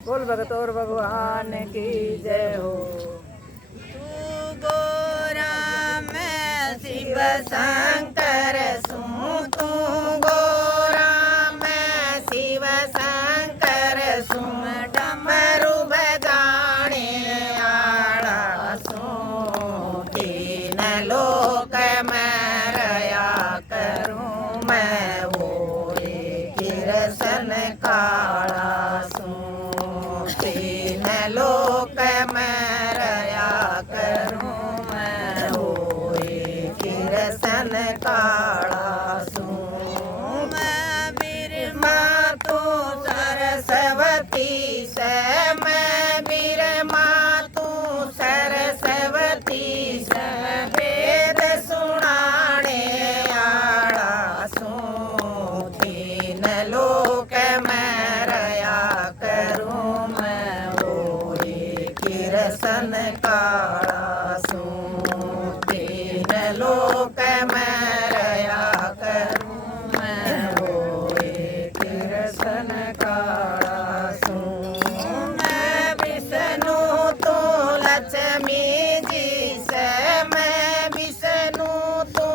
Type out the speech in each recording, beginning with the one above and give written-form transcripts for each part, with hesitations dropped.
बोल भगत और भगवान की जय हो। तू गोरा मैं शिव शंकर सूं, तू गोरा मैं शिव शंकर सूं, डमरू बजाने आला सूं, तीन लोक मैं रया करूं, मैं वो किरसन काला सूं, तीन लोक मैं रया करूं, मैं होए किरसन काला सूं, मैं बिरमा तू सरस्वती से, मैं बिरमा तू सरस्वती से, वेद सुनाने आला सूं, तीन लोक मैं रया करूं, मैं होए किरसन काला सूं, तीन लोक मैं रया करूं, मैं होए किरसन काला सूं, मैं विष्णु तू लक्ष्मी जी से, मैं विष्णु तू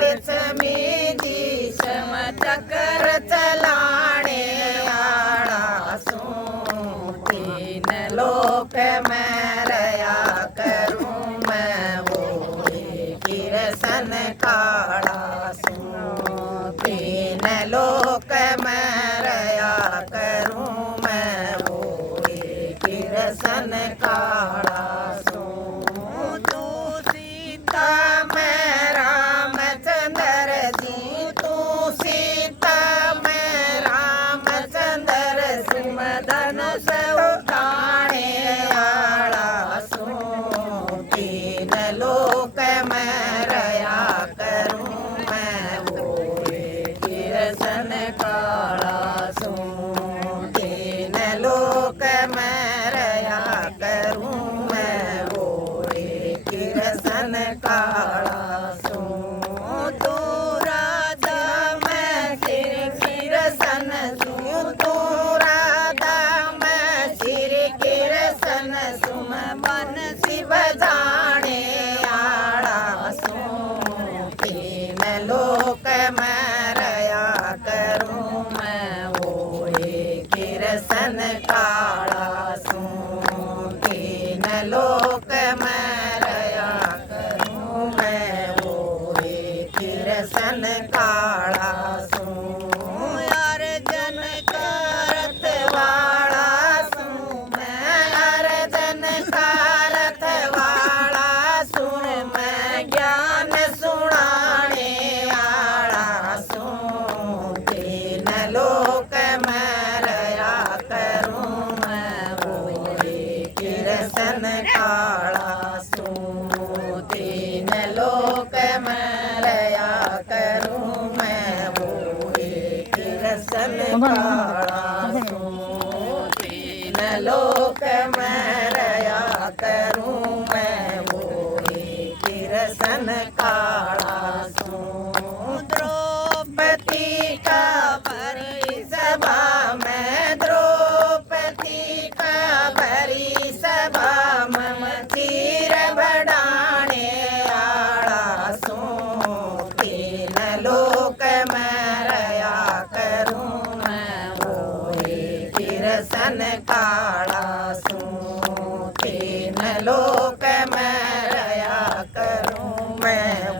लक्ष्मी जी से, मैं चक्र चलाने आला सूं, तीन लोक मैं रया करूं, मैं होए किरसन काला सूं, तीन लोक मैं रया करूं, मैं होए किरसन काला सूं, तू सीता मैं रामचंद्र जी, तू सीता मैं रामचंद्र सिंह धनुष उठाने आला सूं, तीन लोक मैं रया करूं, मैं होए किरसन काला सूं, तीन लोक मैं रया करूं, मैं होए किरसन काला सूं, तू राधा मैं सिर किरसन सूं, तू राधा मैं सिर किरसन सूं, बंसी बजाने आला सूं, तीन लोक मैं रया करूं, मैं होए किरसन काला सूं, तीन लोक मैं रया करूं, मैं होए किरसन काला सूं, अर्जन का रथवाड़ा सूं, मैं अर्जन का रथवाड़ा सूं, मैं ज्ञान सुनाने आला सूं, तीन लोक मैं रया करूं, मैं होए किरसन काला सूं, तीन लोक मैं रया करूं, मैं होए किरसन काला सूं, तीन लोक मैं रया करूं, मैं होए किरसन काला सूं, द्रौपदी का भरी सभा में, द्रौपदी का भरी सभा में चीर बढ़ाने आला सूं, तीन लोक मैं रया करूं, मैं होए किरसन काला सूं, तीन लोक मैं रया करूं, मैं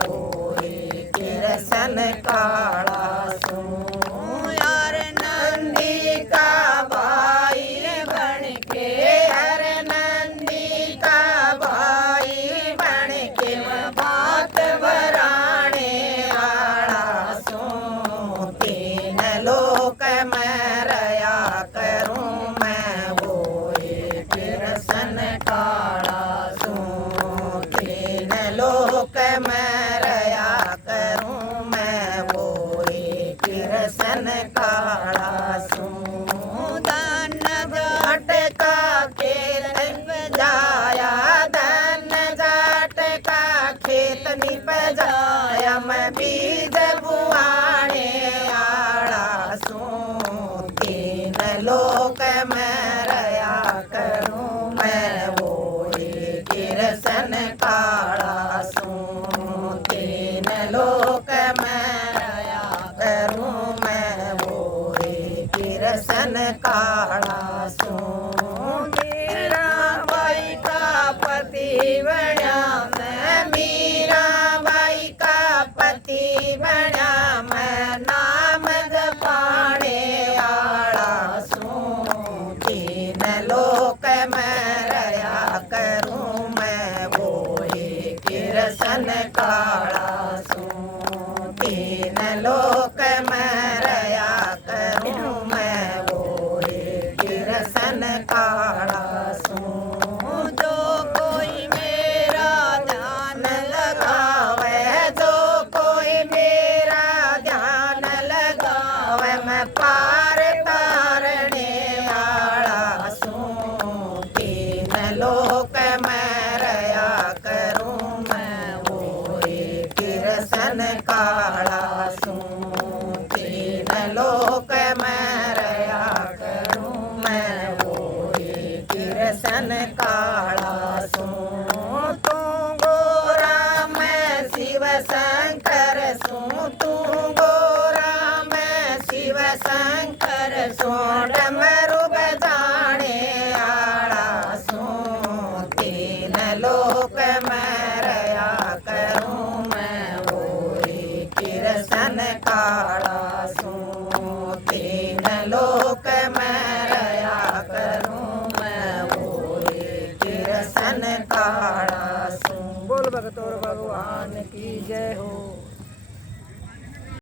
लोक में रया करूं मैं वोही किरसन काला सूं तीन लोक में रया करूं मैं वोही किरसन काला सूं जो कोई मेरा ध्यान लगावे जो कोई मेरा ध्यान लगावे मैं पार तारने आला सूं तीन लोक में रया करूं मैं वोही किरसन काला सूं तीन लोक में रया करूं मैं वोही किरसन काला सूं तू गोरा मैं शिव शंकर सूं तू गोरा मैं शिव शंकर सूं डम